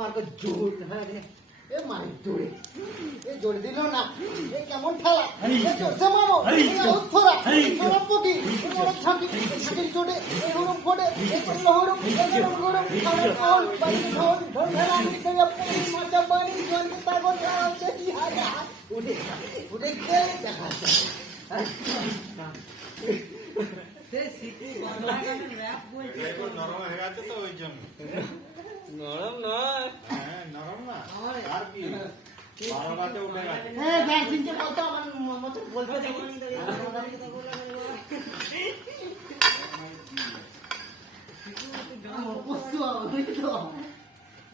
মার্কে জোর হ্যাঁ রে এ মারে জোরে এ জোর দিল না এ কেমন ঠেলা এ জোরছে মারো থোড়া থোড়া পকি ওরা ছাকি ছাকি জোরে এ হরম ফোড়ে এ লহরম এ গরম গরম খানা খাওয়ার বাড়ি ঢোল ঢোল ঢালা আমি থেকে আপনি মাথা বাড়ি জোরে তাগো যাচ্ছে কি হাজা উঠে উঠে কে দেখা সে সিটি বাংলা গানের র‍্যাপ বলছে রেকর্ড নরম হয়ে গেছে তো ওই জন্য নরম নয় হ্যাঁ নরম না আর কি 12 বাজে উঠে গেছে হ্যাঁ ব্যাসিং কে বলতো আমার মত বলতে দেখি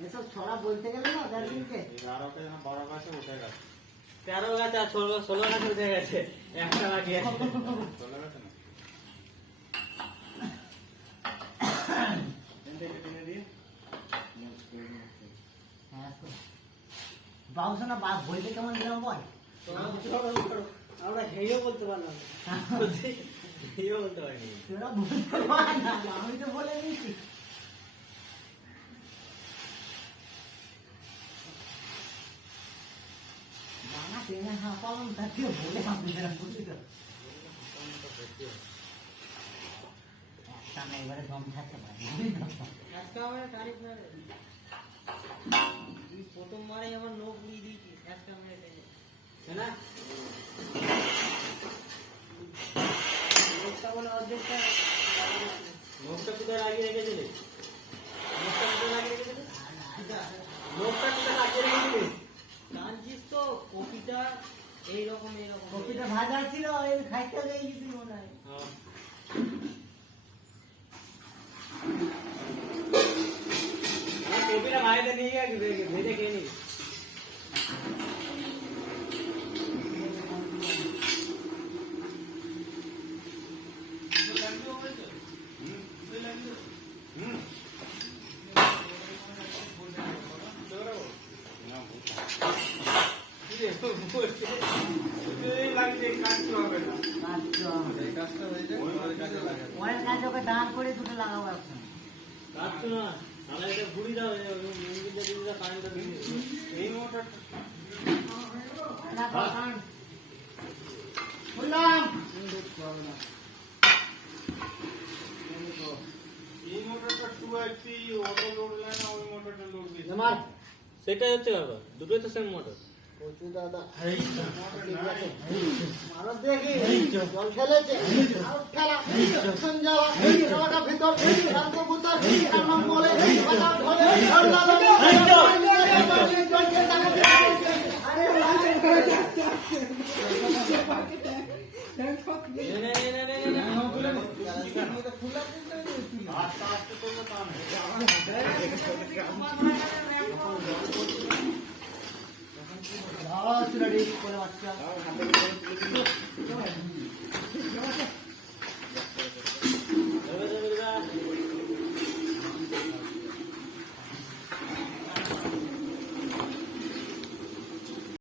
এসব ছড়া বলতে গেলে না ব্যাসিং কে 11 তে না 12 বাজে উঠে গেছে 13 গাছ আর 16 গাছ উঠে গেছে একটা বাকি আছে চলে গেছে না বাবুসোনা বাপ বলতে কেমন দিলাম বল আমরা হেইও বলতে পারলাম হেইও বলতে পারিনি তোরা বলতে পার না আমি তো বলে দিয়েছি বানা ট্রেনে হাঁপালাম তাকে বলে আমি বুঝলি তো একটা না এবারে দম থাকতে পারে আজকে আমার তারিখ না তুই প্রথমবারে আমার নোক নিয়ে দিয়েছিস আজকে আমরা না নোকটা বলে অর্ধেকটা নোকটা কোথায় লাগিয়ে রেখেছিলি নোকটা কোথায় লাগিয়ে রেখেছিলি নোকটা কোথায় লাগিয়ে রেখেছিলি জানছিস তো কপিটা এইরকম কপিটা ভাজা ছিল এই খাইতে গেছি মনে হয় কপিটা বাইরে নিয়ে গিয়ে ভেজে খেয়ে নিস দাঁড় করে দুটো লাগাবো এখন কাটছো না তাহলে এটা ঘুরি দাও কারেন্টটা দিয়ে এই মোটর বললাম এই মোটরটা 280 অটো লোড লাইন ওই মোটরটা লোড দিছে আমার সেটাই হচ্ছে ব্যাপার দুটোই তো সেম মোটর প্রচুর দাদা মোটর নাই মানুষ দেখি জল ফেলেছে আর ফেলা সঞ্জালা রওয়াটা ভিতর রামকো ভূতর কারণ বলে কথা ধরে ঝড়লা ধরে আরে আস্তে আস্তে করলে তা না রেডি করে বাচ্চা